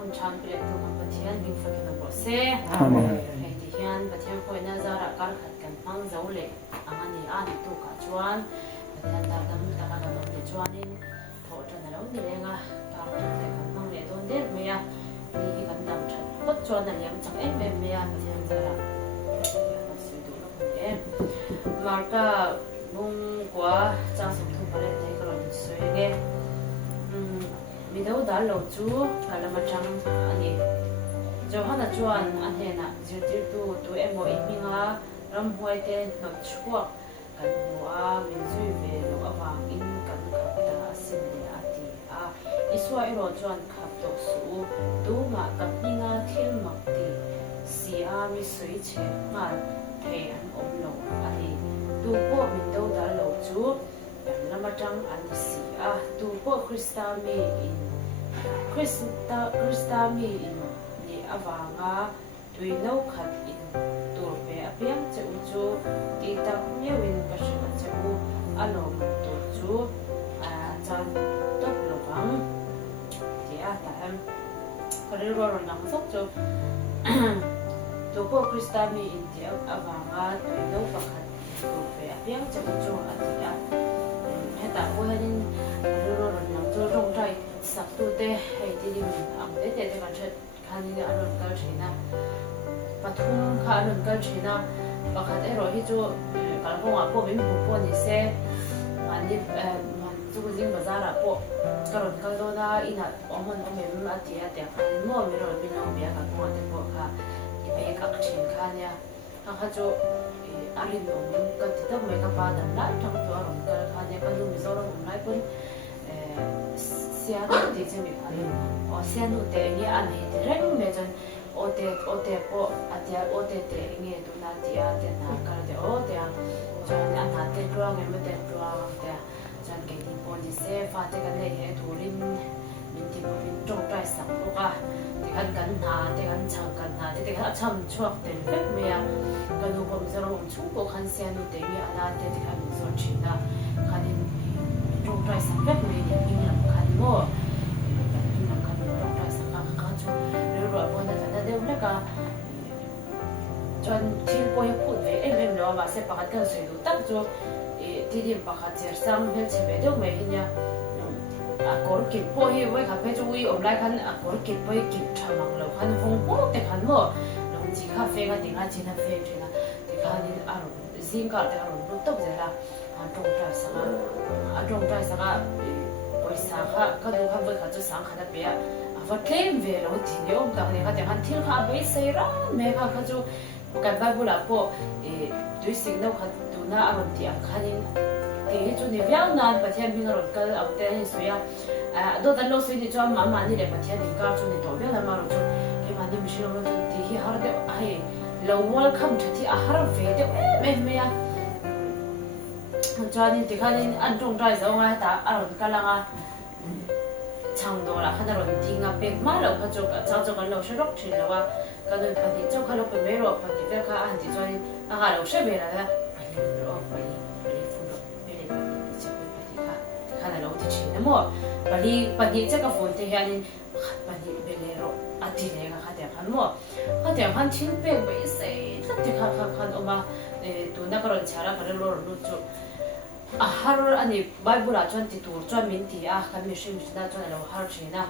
คุณชานเปลี่ยนตัวมันเทียนยิ่งฝึกกันบ่เซ่ให้ที่เฮียนประเทศคนน่าจะรักการขัดกันฟังเจ้าเล่อันนี้อันนี้ตัวกัจจวนประเทศตากันตากันน้องเดจวนนี่โถจนเราเนี่ยngaการขัดกันฟังเล่ตัวเด็ดเมียมีกันดำชัดก็จวนนั่นยังจังเมียประเทศจะรักสุดดูแล้วคนเอ็มมาร์ก็มุ่งกว่าจะส่งทุกประเทศก็เราสวยเงี้ยมีเท่าดาเราจูกันละมาจังอันนี้เจ้าฮันจวนอันเห็นอ่ะจิตตัวเอ็มโอเอ็มมิงอ่ะรำหัวเต้นนชัวกันหัวมินซุยเวลอวางอินกันขับตาสินเดียตีอ่ะอิสวาอิโรจวนขับตัวสูตัวมากับมิงอ่ะทิลมักตีเสียมีสวยเชงมาเทียนอมลงอันนี้ตัวพวกมินเท่าดาเราจูละมาจังอันนี้สิอ่ะตัวพวกคริสตามีอินคริสตามีอินนี่อวางอ่ะตัวเล่าขัดอินตัวเปียเปียงจะอุจูตีตาเมียวินก็ชื่อจะอุอารมณ์ตัวจูจันตบระวังที่อาแต่ก็เรียกว่าหนังสกจูตัวพวกคริสตามีอินที่อวางอ่ะตัวเล่าขัดตัวเปียเปียงจะอุจูอันที่อ่ะแต่ว่านี่เราหนังตัวตรงใจสักตัวเตะให้ที่ดิมอังเตะเตะกันเชิดคันนี้อารมณ์กันชินะปทุมข้าอารมณ์กันชินะปกติเราที่จูการพงอ่ะพวกเป็นบุคคลนี่เซ่มันนี่มันจูจริงภาษาละพวกการรถกันโดน่าอินะอมันอมันมาที่อ่ะแต่คันมั่วมีเราเป็นน้องเบียกันพวกแต่พวกค่ะที่ไปกับชินคันเนี่ยข้าจูอารินอมก็ที่ต้องไม่กับบ้านนั่นแหละทั้งตัวอารมณ์กันคันเนี่ยก็ดูมิโซเราผมไล่คนเสียตัวที่จะมีพันอ๋อเสียนู่นแต่เนี่ยอันนี้ที่เร่งเมจันโอเตพออันเดียโอเตเนี่ยตัวนั้นที่อันเดียนักการเดียโอเตจนอันนั้นเตตัวเงี้ยไม่เตตัวเตจนเกิดที่พอดีเซฟาเตกันเลยเหตุรินมินที่พอเป็นจงใจสังพวกอ่ะที่กันหาที่กันช่างกันหาที่กันช่ำช่วงเต็มเป๊ะเมียกันดูผมจะลงชุ่มพวกคันเสียนู่นแต่เนี่ยอันนั้นที่กันมีส่วนชินะคันนี้จงใจสังเป๊ะเมียยิ่งลำคันโม่ยิ่งลำคันจงใจสังกัดจูเรื่องราวพวกนั้นแต่เดี๋ยวนี้ก็จนที่พอให้พูดเลยเอ็มเราว่าเสพกันกันสวยดูตั้งจูที่ดิมปากเจียร์ซ้ำเห็นเฉยเดียวไม่เห็นเนี่ยกอดกิบพอให้ไว้ขับไปจูวีอมไล่คันกอดกิบไว้กิบชามังเราคันคงปุ๊บแต่คันว่าเราจีคาเฟ่กันติงอาจีน่าเฟ่จีน่าแต่คันนี้อารมณ์ซิงก์แต่อารมณ์รู้ตัวเจล่ะตรงใจสักตรงใจสักบริษัทก็ดูคำว่าเขาจะสั่งขนาดเปียว่าเคลมเวลาที่เดียวต่างเนี่ยเขาจะหันที่เขาไปเสียร้านแม่เขาจะกันไปบุหรี่พวกด้วยสิ่งนั้นเขาดูน่าอารมณ์ที่คันนี้ที่จุดนี้ยาวนานประเทศมีรถก็เอาแต่ให้สวยดูแต่เราสิ่งที่จอมมานี่เลยประเทศนี้ก็จุดนี้ตัวเบี้ยแล้วมาเราจุดที่มันนี่ไม่ใช่เราจุดที่หาเดียวให้เราwelcomeที่อาหารเวเดียวไม่จอนี่ที่คันนี้อันตรงใจจะว่าแต่อารมณ์ก็ลังช่างดูละขนาดเราทิ้งเป็กมาเราก็จะกันเราใช้รถถิ่นแล้วว่าก็โดยปฏิเจ้าเขาเราเป็นไม่รู้ปฏิเจ้าเขาอันที่จอยอาหารเราใช้เวลาแล้วเราไปฝุ่นไปเลยปฏิเจ้าเป็นปฏิค่ะขนาดเราที่ชิ้นนะมั่วปฏิเจ้าก็ฝุ่นที่ยันปฏิเป็นเลยเราอันที่เนี่ยก็ขาเดียวกันมั่วขาเดียวกันชิ้นเป็กไปเสียตั้งแต่ขาออกมาตัวนักร้องชาละก็เรารู้จุดอาหารอันนี้ไบเบิลจวนที่ตัวจวนมินที่คันมีสิ่งที่น่าจวนเราหาชีนะ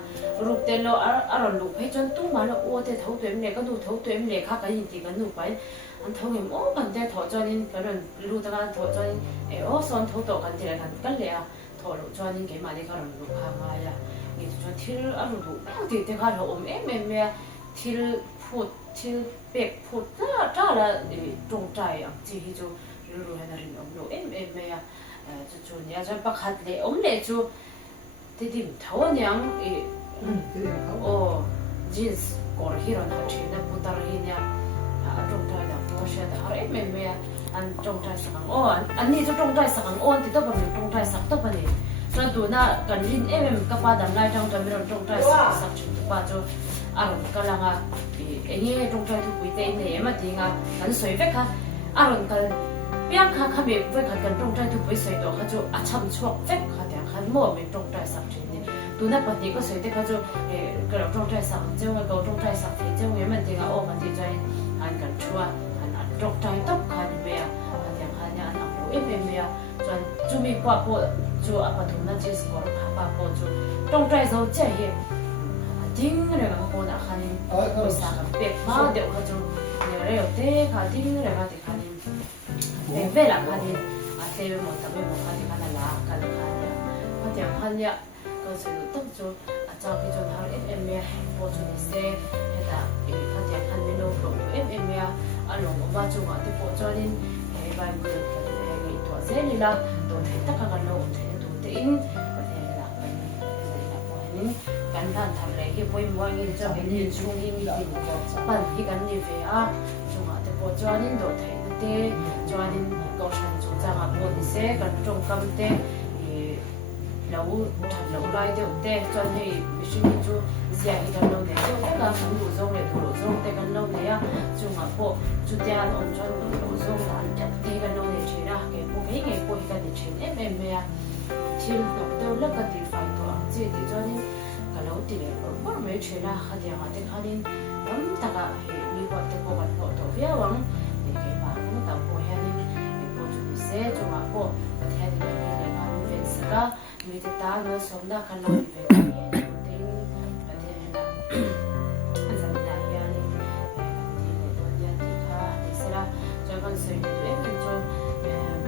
รูปเตลเราอารมณ์ลูกให้จนตู้มาแล้วโอ้แต่ท้องตัวเองเนี่ยก็ดูท้องตัวเองเนี่ยข้าก็ยินดีกันดูไปอันท้องเองโอ้กันแต่ท้องจวนนี่ก็เรื่องรู้ตั้งแต่ท้องจวนโอ้สอนท้องตัวกันทีละกันเลยท้องลูกจวนนี่เกี่ยมาที่เขาลูกข้างมาละนี่จวนที่อารมณ์ลูกที่เขาเราเอ็มที่พูดที่เป๊กพูดจ้าละตรงใจอ่ะที่จูรู้ให้นารินอมลูกเอ็มจุดเนี่ยจะประคัดเลยเลยจูที่ดิมเท่านี้โอ้จีนส์ก่อนที่เราหาชีนะพุทธารีเนี่ยจงใจดังโมเชตอะไรไม่อันจงใจสังอันนี้จะจงใจสังที่ต้องเป็นจงใจสักต้องเป็นส่วนตัวน่ะกันลินกับป้าดำไล่ทางตัวไม่รู้จงใจสักชุดป้าจูอารมณ์กำลังนี่จงใจทุกวิธีเนี่ยมาดีงะกันสวยเฟ้ค่ะอารมณ์กันเพียงข้าขมิบไว้ขัดกันตรงใจทุกวิสัยตัวเขาจะอาชัมช่วงเฟกขัดอย่างขันมั่วไม่ตรงใจสักทีนี้ ดูนักปฏิก็สวยแต่เขาจะกระโดดใจสั่งเจ้าว่าเขาต้องใจสั่งที่เจ้าเงี้ยมันจริงอ่ะโอ้มันจริงใจหันกันชัวหันอัดตกใจต้องขันเมียหันอย่างขันอย่างอันเอาเอ็มเมียจนจูมีกว่าพวกจูอัปตุนันเจสก่อนพาพาพวกจูต้องใจเขาเจ๊เหี้ยทิ้งเลยกับคนอ่ะขันไปสั่งเป็ดมาเดี๋ยวเขาจูเนี่ยเรื่องเต้ค่ะทิ้งเลยค่ะที่ขันเป็นเวลาขันอาเซเป็นหมดแต่ไม่หมดขันที่ขันละขันขันเนี่ยขันอย่างขันเนี่ยก็จะต้องจูอาจารย์พี่จนหาเอ็มเมียพอจูนี่เซ่เห็นแต่ขันอย่างขันไม่รู้หลงเอ็มเมียอารมณ์ว่าจูอ่ะที่พอจูนี่บางคนตัวเส้นนี่ละตัวเห็ดตะกันโลเห็ดตัวเต็นประเทศละเป็นการทำอะไรที่พอยมวยนี่จะเป็นยืนช่วงนี้มีกินปั่นที่กันนี่เฟียจังหวะที่พอจอนี่ตัวเห็ดเต้จอนี่ก็ฉันจูจ้างพวกนี้เสกันจงกำเต้เราทำเราไล่เดี๋ยวเต้จนให้ไม่ใช่จูเสียที่กันเราเนี่ยเจ้าก็เราดูดูส่งเลยดูดูส่งแต่กันเราเนี่ยจังหวะพวกจุดยานอ่อนจนดูส่งหลานจับตีกันเราเนี่ยเชื่อนะแกพวกนี้แกพวกกันเนี่ยเชื่อเอ็มเนี่ยที่เราเดี๋ยวเลิกกันตีไฟตัวจีดีจนนี่กันเราตีเลยว่าไม่เชื่อนะขัดยังแต่ขัดนี่น้ำตาก็เห็นมีคนที่พวกกันพวกตัวเฟี้ยววังเนี่ยแกมาพวกแต่พวกเห็นนี่พวกจุดเสียจังหวะพวกประเทศนี้เนี่ยเขาเป็นสกัดมีแต่ตาเราสมดักกันเราเป็นติ้งประเทศนั้นจะมีอะไรอย่างนี้ที่ในตัวเดียร์ที่ค่ะที่เสร็จแล้วจะกันสวยด้วยมันจะ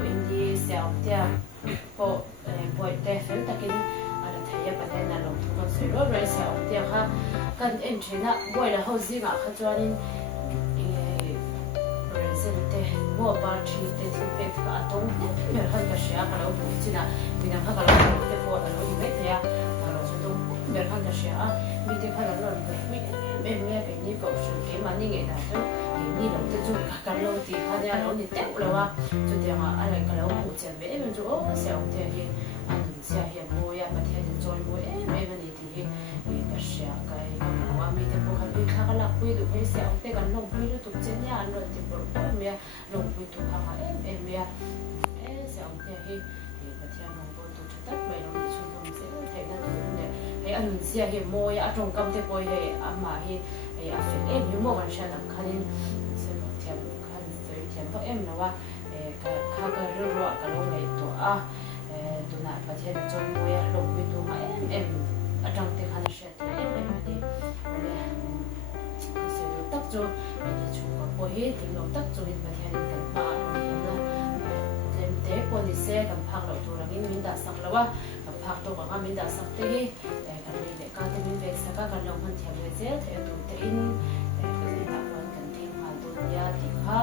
อินดี้เซลล์เดียพอพอแต่เฟลตะกินอะไรที่ยังประเทศนั้นลงทุนกันสวยด้วยเซลล์เดียค่ะกันเอ็นชนะบ่อยแล้วเขาสิงะเขาจวนนี่presente mo parti te tipet ka atong mer han ka shia ka lo china mina ka lo te po lo ni me ya ka lo chu mer han ka shia mi te ka lo mi me me ke ni ko shu ke ma ni nge da to ni lo te chu ka lo ti ka ya lo ni te lo wa chu te ma ala ka lo pu chen be me chu o se o te hi an sia hi mo ya pa the join mo me me ni ti ka shia ka wa mi te po ka lu ka la pu du pe se o te ka lo pu du tu chen ya lo ti por meลงไปถูกทางเอ็มเบียเสียงเทียที่ประเทศน้องก็ถูกตัดไปลงในชุมชนเสียงเทียนั่นถูกเนี่ยให้อันเสียให้โมยอาตรงกำเทปอยให้อามาให้อาเฟเอ็มยูโมกันเช่นคันเสียงเทียนคันเสียงเทียนก็เอ็มนะว่าข้าก็รู้ว่าก็ลงในตัวตัวนั้นประเทศจนโมยลงไปตัวมาเอ็มอาตรงที่คันเช่นเอ็มนี่เสียงตักจูไม่ได้ชูกับพอให้ถึงเราตักจูเป็นประเทศกันบ้านนะเด็กคนที่เสียกับพักเราตัวเรามินดาสักแล้วว่ากับพักตัวกับมินดาสักที่แต่กันเลยเด็กการที่มินเวสักกันเราพันเทียมเวเจเทียมตัวเต็นก็จะตักวันกันทิ้งผ่านตัวยาที่ข้า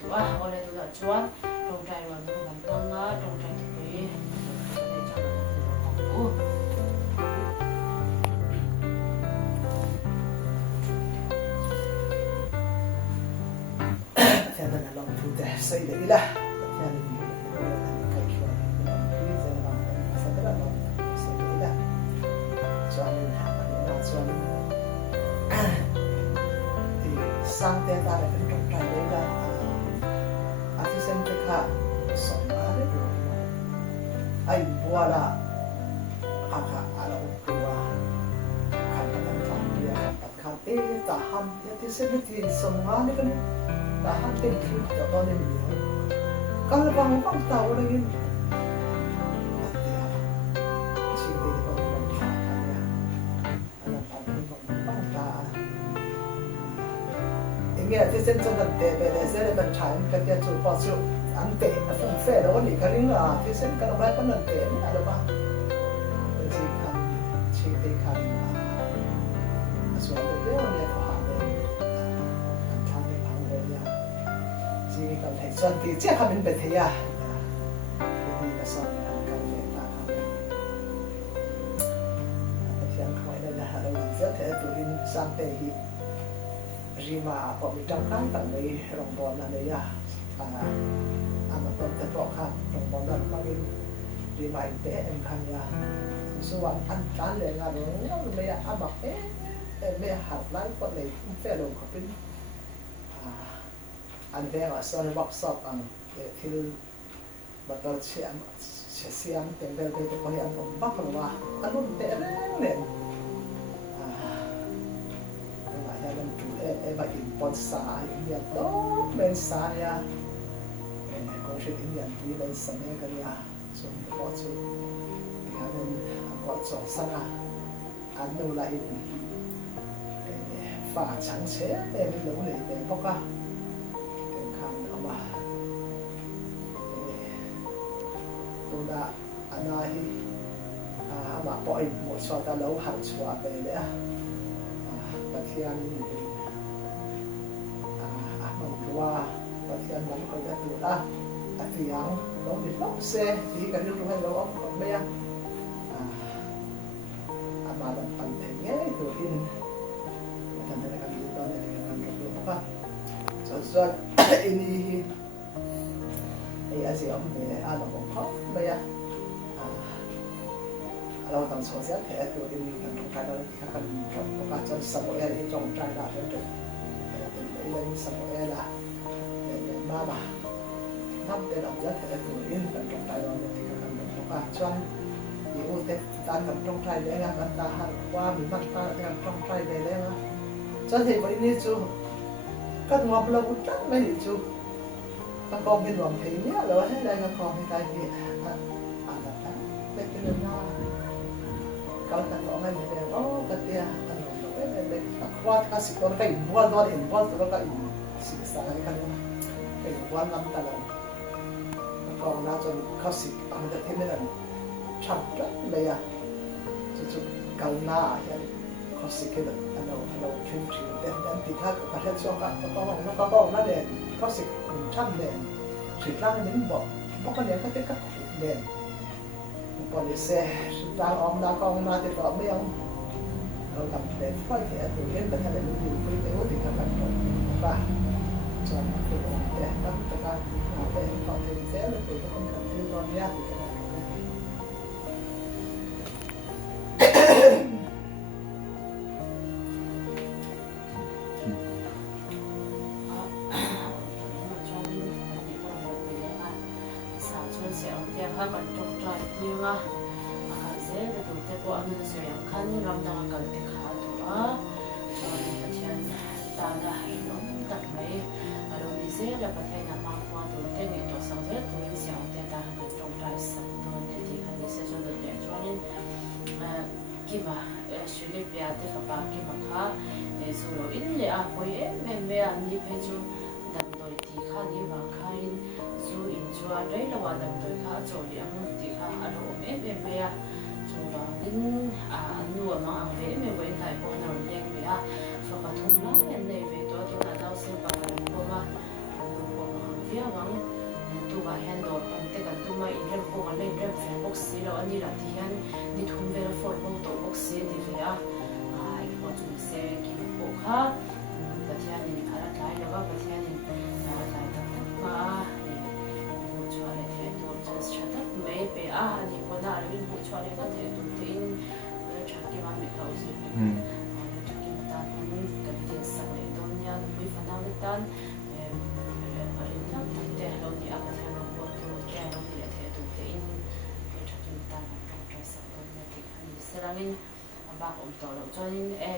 ตัวอะไรตัวจวนตรงใจวันตรงกันตั้งนะตรงใจที่ไปในจังหวัดของกู say the ila yan kay shwa please and sa dala no say the ila so amin ha na so sang te ta le pen tong tai le da ati sem te kha so ma le ai boala ha ala ukwa kan kan tam dia pat kha te ta ham ya te sem ti so ma le kan tahan tin ki to to ni kal bang bang tao le gin si de ko bang ta ya ana ta ni ko bang ta inge ati sen chon kan te be le se le ban chain ka ya chu pa chu an te a fun fe lo ni ka ring a ti sen ka ba kan te ni ala ba si kan chi te kan so de de ni koกันให้ส่วนที่เจ้าเขาเป็นเบทียาที่กระสอบกันเองนะครับเชียงคอยได้นะฮะเราเสียเถอะตัวอินสังเตหิริมาพอมีจังกันตั้งในโรงพยาบาลนั่นเลยอะอามาต้นจะบอกครับโรงพยาบาลนั่นมาอินริมาอินเตะเอ็มคันยาส่วนอันการเลี้ยงงานเราไม่อยากอาบักไม่หัดไล่คนเลยเฟลลงเขาเป็นอันเดียวส่วนวักสอบอันที่บัตรเชื่อม siang tenggal itu kali an ombak loh anun tereng len ya dan tu ba import sa India dok men sa ya kong shit India tu men sa ne kan ya so ko chu ya men ko so sana anu lain fa chang che em lo le de poka kan kan ama tu da anahi ama poi mo so ta lo han chua pe le a Pathian mengkua Pathian mengkau ya tu lah Atiang lo di lo se di kan lu kan lo om me ya amalan pentingnya itu in kan kan itu kan itu apa so ini asyik om me ala om kau me yaเราต้องสอนเสียแต่ตัวเองมีการตรงใจเราที่การประกาศจนสมุเอลที่ตรงใจเราเป็นตัวเป็นเรื่องสมุเอลละเป็นมาบ้านับแต่เราจะแต่ตัวเองการตรงใจเราที่การประกาศจนอยู่แต่การตรงใจเลยนะมันตาหันว่ามีมันตาการตรงใจเลยนะจนที่วันนี้จูก็งบเราจังไม่ดีจูมันกองเป็นหลวงทีเนี้ยเราให้ได้ก็กองให้ได้ที่อะไรนะเป็นเรื่องน่าkalau tak tahu mana dia, oh katanya, kuat kasih kalau kayak buat kalau kayak sih sekarang kan kayak buat nam talam, kalau nak jadi kasih, anda temenan, capek leya, jadi kalau nak ya kasih kita, anda cuci, dan tidak kerja suaka, kalau nak deh kasih capek deh, sekarang ini bukan yang ketika deh. Polisi đang om đã con na thì có mấy ông rồi tập để phơi cái tụi em bệnh hay là những điều quý tế thì các bạn và cho cái để các bạn để còn thì sẽ là tụi không cần tiêu con nha thì các bạn nhưng mà sẽ là tụi thế của anh sẽ làm khăn như làm đang cần để khá thôi cho nên là chuyện ta đã hay lắm tập mấy rồi thì sẽ là có thể là mang qua tụi thế này tụi sau thế tụi sẽ ông thế ta cần trong trái sạch thôi thì khăn sẽ cho được để cho nên khi mà xử lý bia thì các bạn khi mà khá dù là ít lệ à coi em anh đi phải chú đầm đôi thì khá như mà khá in dù in chú đấy là vào đầm đôi khá rồi thì anh thì khá anh ôm em à chú là những anh nuôi mà anh về em với lại bọn nào đen về à và cả thùng lá em này về tôi là đau xem bằng cô mà anh phía vắng tôi và hẹn đồ anh tới gần tôi mà in lên cô anh lên phèn box xí rồi anh đi là thì anh đi thùng về là phổi bông tổ box xí thì về à anh có chúng sẽ kịp bộ khác và thì anh đi khá là trái rồi và thì anh lại tập mà một chỗ này thì tôi just shut up mấy bé anh có nào là một chỗ này có thể tôi tin chắc cái mà mình thấu gì chắc cái mà ta cũng cần tiền sang để tôi nhá mình phải nào được tan ở đây thằng để lâu thì anh thấy nó có tôi cái nó thì để tôi tin chắc cái mà ta trong cái sáng tôi nhận thì anh sẽ làm nên bà cũng tỏ lộ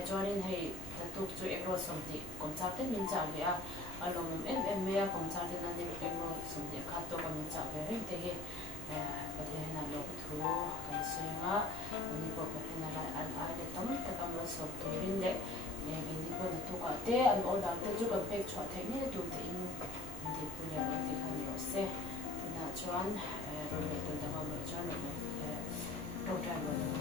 cho nên hay tục chú em rồi xong thì cũng chắc đến mình chào về à along em mẹ cũng chắc đến anh em rồi xong thì khát tôi cũng chào về hết thì có thể là lúc thu cái suy ngã mình có thể là anh ai để tóm tất cả mọi sự tôi bên đấy mình đi qua thu cả thế anh ở đó tôi chú cần phải cho thế này tôi thì thì bây giờ thì không hiểu sẽ thì là cho anh rồi tôi đã bảo cho anh trong trái rồi mình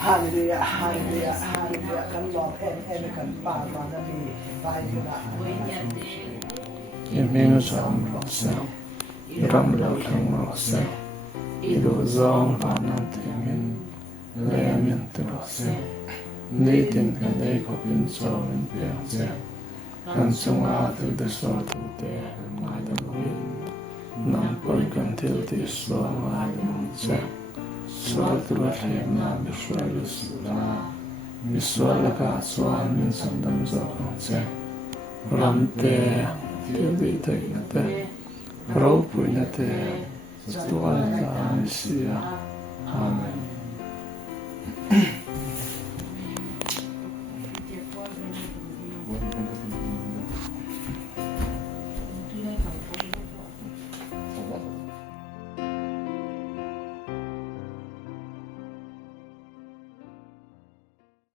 Hallelujah, hallelujah, hallelujah. Kan Lord em kan pa ma na bi vai ni na. Yemen som rosel, iram lo thang rosel, ido zong panatemin, lemin rosel, nitin kadai ko bin som in pianse, kan sunga tu de so tu te mai da win, nam poi kan til ti so mai da munse. So tu la hem na be shwalus la Miswalaka swan min sandam zokang se. Ramte, tildi tegnate. Ropuinate, stualta amisia. Amen.